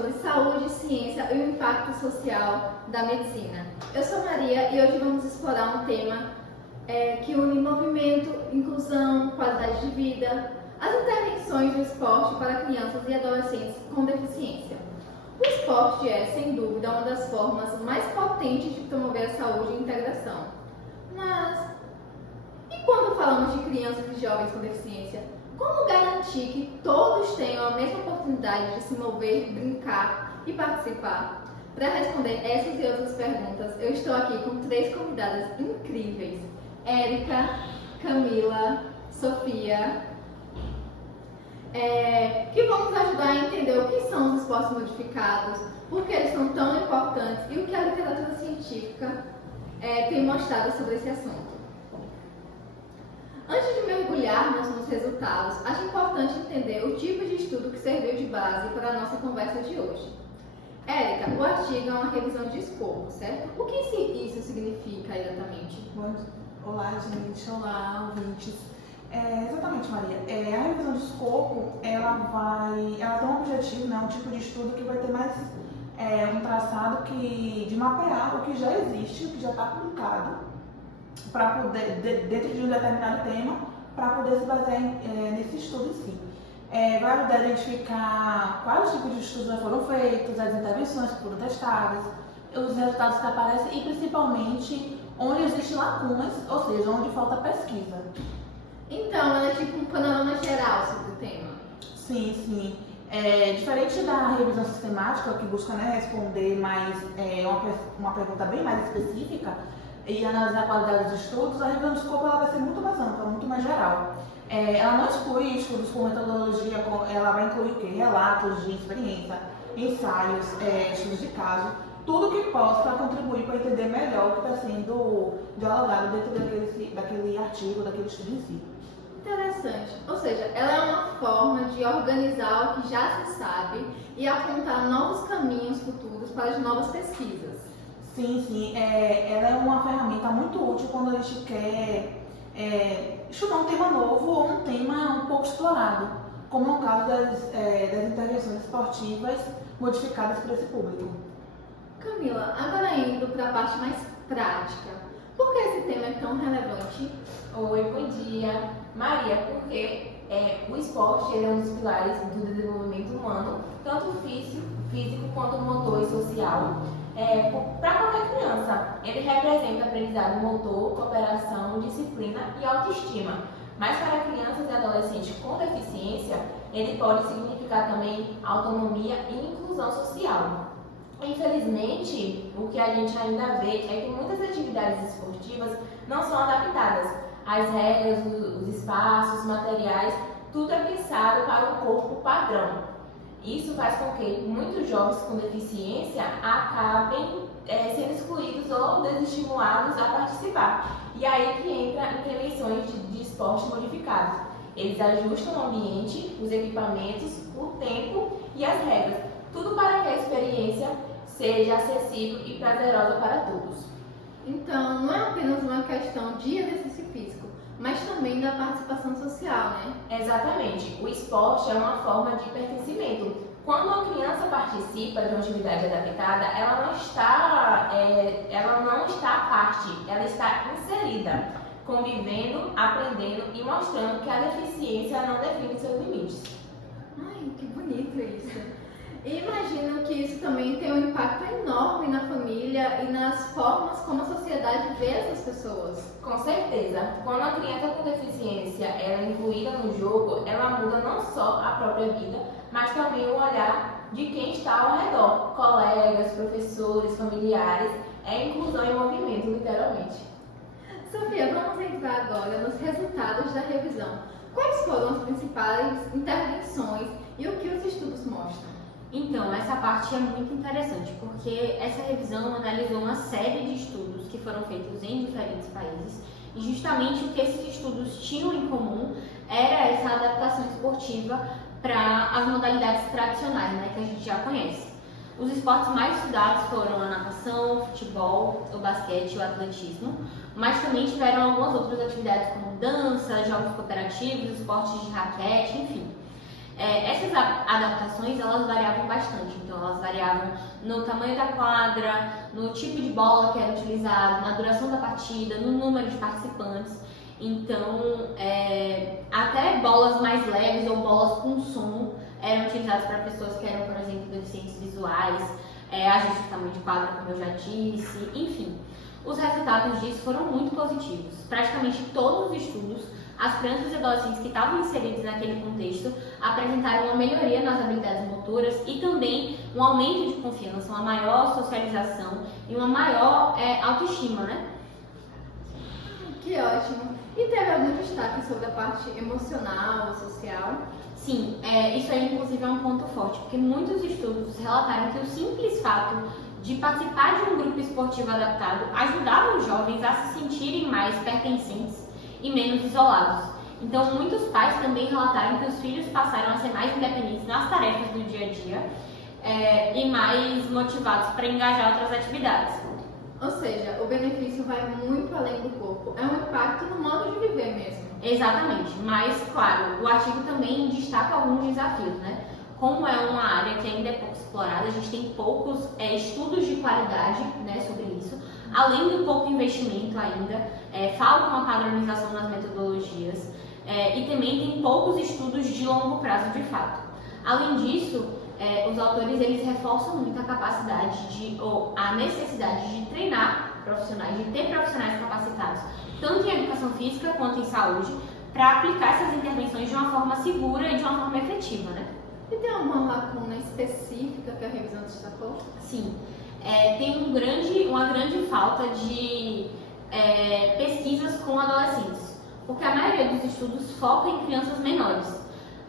sobre saúde, ciência e o impacto social da medicina. Eu sou Maria e hoje vamos explorar um tema que une movimento, inclusão, qualidade de vida, as intervenções do esporte para crianças e adolescentes com deficiência. O esporte é, sem dúvida, uma das formas mais potentes de promover a saúde e integração. Mas, e quando falamos de crianças e jovens com deficiência? Como garantir que todos tenham a mesma oportunidade de se mover, brincar e participar? Para responder essas e outras perguntas, eu estou aqui com 3 convidadas incríveis: Érica, Camila, Sofia, que vão nos ajudar a entender o que são os esportes modificados, por que eles são tão importantes e o que a literatura científica tem mostrado sobre esse assunto. Antes de mergulharmos nos resultados, acho importante entender o tipo de estudo que serviu de base para a nossa conversa de hoje. Érica, o artigo é uma revisão de escopo, certo? O que isso significa exatamente? Olá, gente. Olá, ouvintes. Exatamente, Maria. A revisão de escopo, ela tem um objetivo, né, um tipo de estudo que vai ter mais um traçado de mapear o que já existe, o que já está publicado, para poder, dentro de um determinado tema, para poder se basear nesse estudo em si. Vai ajudar a identificar quais tipos de estudos já foram feitos, as intervenções que foram testadas, os resultados que aparecem e, principalmente, onde existem lacunas, ou seja, onde falta pesquisa. Então, ela é tipo um panorama geral sobre o tema? Sim, sim. Diferente da revisão sistemática, que busca, né, responder mais uma pergunta bem mais específica e analisar a qualidade dos estudos, a revisão de escopo ela vai ser muito mais ampla, muito mais geral. Ela não exclui estudos com metodologia, ela vai incluir o quê? Relatos de experiência, ensaios, estudos de caso, tudo que possa contribuir para entender melhor o que está sendo dialogado dentro daquele artigo, daquele estudo em si. Interessante. Ou seja, ela é uma forma de organizar o que já se sabe e apontar novos caminhos futuros para as novas pesquisas. Sim, sim. Ela é uma ferramenta muito útil quando a gente quer estudar um tema novo ou um tema um pouco explorado, como é o caso das intervenções esportivas modificadas para esse público. Camila, agora indo para a parte mais prática, por que esse tema é tão relevante? Oi, bom dia. Maria, porque o esporte é um dos pilares do desenvolvimento humano, tanto físico quanto motor e social. Para qualquer criança, ele representa aprendizado motor, cooperação, disciplina e autoestima. Mas para crianças e adolescentes com deficiência, ele pode significar também autonomia e inclusão social. Infelizmente, o que a gente ainda vê é que muitas atividades esportivas não são adaptadas. As regras, os espaços, os materiais, tudo é pensado para um corpo padrão. Isso faz com que muitos jovens com deficiência acabem sendo excluídos ou desestimulados a participar. E aí que entra intervenções de esporte modificados. Eles ajustam o ambiente, os equipamentos, o tempo e as regras. Tudo para que a experiência seja acessível e prazerosa para todos. Então, não é apenas uma questão de exercício físico, mas também da participação social, né? Exatamente. O esporte é uma forma de pertencimento. Quando uma criança participa de uma atividade adaptada, ela não está à parte, ela está inserida, convivendo, aprendendo e mostrando que a deficiência não define seus limites. Ai, que bonito isso! E imagino que isso também tem um impacto enorme na família e nas formas como a sociedade vê essas pessoas. Com certeza. Quando a criança com deficiência é incluída no jogo, ela muda não só a própria vida, mas também o olhar de quem está ao redor. Colegas, professores, familiares. É inclusão em movimento, literalmente. Sofia, vamos entrar agora nos resultados da revisão. Quais foram as principais intervenções e o que os estudos mostram? Então, essa parte é muito interessante, porque essa revisão analisou uma série de estudos que foram feitos em diferentes países e justamente o que esses estudos tinham em comum era essa adaptação esportiva para as modalidades tradicionais, né, que a gente já conhece. Os esportes mais estudados foram a natação, o futebol, o basquete e o atletismo, mas também tiveram algumas outras atividades como dança, jogos cooperativos, esportes de raquete, enfim. Essas adaptações, elas variavam bastante, então elas variavam no tamanho da quadra, no tipo de bola que era utilizado, na duração da partida, no número de participantes. Então, até bolas mais leves ou bolas com som eram utilizadas para pessoas que eram, por exemplo, deficientes visuais, ajuste de tamanho de quadra, como eu já disse, enfim. Os resultados disso foram muito positivos. Praticamente todos os estudos, as crianças e adolescentes que estavam inseridos naquele contexto apresentaram uma melhoria nas habilidades motoras e também um aumento de confiança, uma maior socialização e uma maior autoestima, né? Que ótimo! E teve algum destaque sobre a parte emocional, social? Sim, isso aí inclusive é um ponto forte, porque muitos estudos relataram que o simples fato de participar de um grupo esportivo adaptado ajudava os jovens a se sentirem mais pertencentes e menos isolados. Então, muitos pais também relataram que os filhos passaram a ser mais independentes nas tarefas do dia a dia e mais motivados para engajar outras atividades. Ou seja, o benefício vai muito além do corpo, é um impacto no modo de viver mesmo. Exatamente, mas claro, o artigo também destaca alguns desafios, né? Como é uma área que ainda é pouco explorada, a gente tem poucos estudos de qualidade, né, sobre isso, além do pouco investimento ainda, falta uma padronização nas metodologias e também tem poucos estudos de longo prazo de fato. Além disso, os autores eles reforçam muito a capacidade ou a necessidade de treinar profissionais, de ter profissionais capacitados, tanto em educação física quanto em saúde, para aplicar essas intervenções de uma forma segura e de uma forma efetiva, né? E tem alguma lacuna específica que a revisão destacou? Sim, tem uma grande falta de pesquisas com adolescentes, porque a maioria dos estudos foca em crianças menores.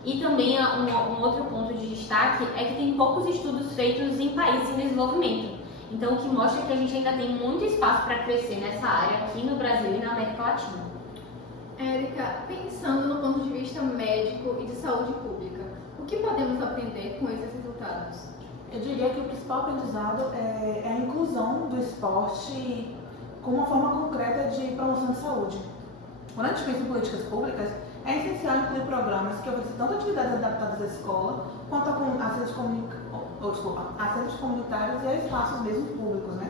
E também um outro ponto de destaque é que tem poucos estudos feitos em países em desenvolvimento. Então, o que mostra que a gente ainda tem muito espaço para crescer nessa área aqui no Brasil e na América Latina. Érica, pensando no ponto de vista médico e de saúde pública, o que podemos aprender com esses resultados? Eu diria que o principal aprendizado é a inclusão do esporte como uma forma concreta de promoção de saúde. Quando a gente pensa em políticas públicas, é essencial incluir programas que oferecem tanto atividades adaptadas à escola, quanto a centros comunitários e a espaços mesmo públicos, né?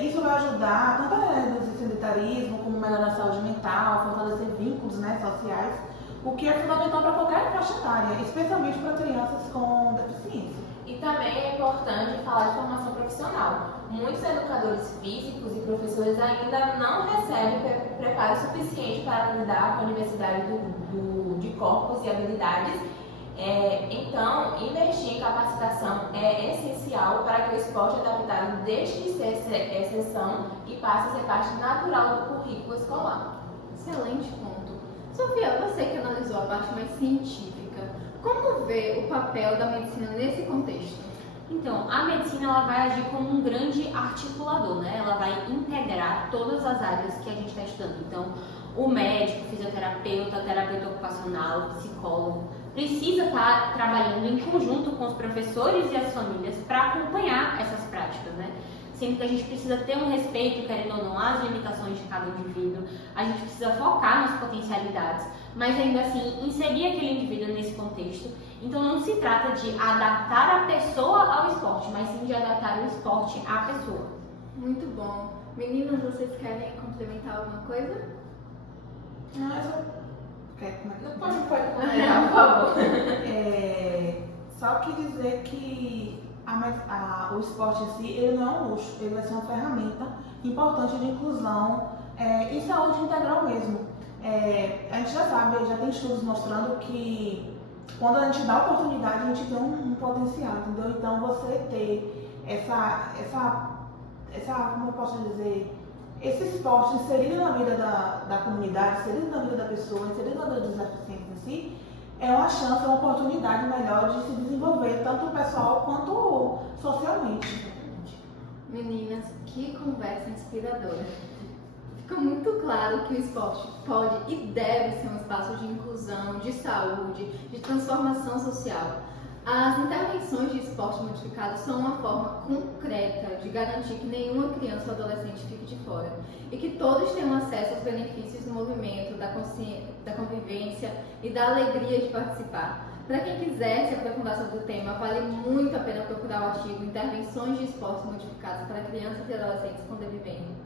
Isso vai ajudar tanto a reduzir sedentarismo, como melhorar a saúde mental, fortalecer vínculos, né, sociais, o que é fundamental para qualquer faixa etária, especialmente para crianças com deficiência. E também é importante falar de formação profissional. Muitos educadores físicos e professores ainda não recebem preparo suficiente para lidar com a diversidade de corpos e habilidades. Então, investir em capacitação é essencial para que o esporte adaptado deixe de ser exceção e passe a ser parte natural do currículo escolar. Excelente ponto. Sofia, você que analisou a parte mais científica, como vê o papel da medicina nesse contexto? Então, a medicina ela vai agir como um grande articulador, né? Ela vai integrar todas as áreas que a gente está estudando. Então, o médico, fisioterapeuta, terapeuta ocupacional, psicólogo, precisa estar trabalhando em conjunto com os professores e as famílias para acompanhar essas práticas, né? Sendo que a gente precisa ter um respeito, querendo ou não, às limitações de cada indivíduo, a gente precisa focar nas potencialidades, mas ainda assim inserir aquele indivíduo nesse contexto. Então não se trata de adaptar a pessoa ao esporte, mas sim de adaptar o esporte à pessoa. Muito bom. Meninas, vocês querem complementar alguma coisa? Não, eu só... Pode comentar, por favor. Só que dizer que o esporte em si, ele não é um luxo, ele vai ser uma ferramenta importante de inclusão e saúde integral mesmo. A gente já sabe, já tem estudos mostrando que quando a gente dá oportunidade, a gente tem um potencial, entendeu? Então você ter como eu posso dizer, esse esporte inserido na vida da comunidade, inserido na vida da pessoa, inserido na vida dos deficientes em si, é uma chance, uma oportunidade melhor de se desenvolver, tanto pessoal quanto socialmente. Meninas, que conversa inspiradora. Fica muito claro que o esporte pode e deve ser um espaço de inclusão, de saúde, de transformação social. As intervenções de esporte modificado são uma forma concreta de garantir que nenhuma criança ou adolescente fique de fora e que todos tenham acesso aos benefícios do movimento, da convivência e da alegria de participar. Para quem quiser se aprofundar sobre o tema, vale muito a pena procurar o artigo Intervenções de Esportes Modificados para Crianças e Adolescentes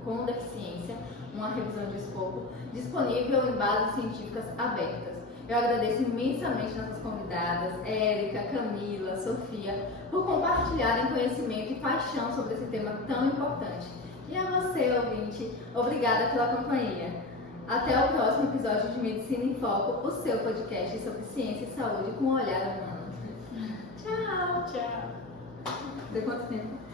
com Deficiência, uma revisão de escopo, disponível em bases científicas abertas. Eu agradeço imensamente nossas convidadas, Érica, Camila, Sofia, por compartilharem conhecimento e paixão sobre esse tema tão importante. E a você, ouvinte, obrigada pela companhia. Até o próximo episódio de Medicina em Foco, o seu podcast sobre ciência e saúde com um olhar humano. Tchau! Tchau! Deu quanto tempo?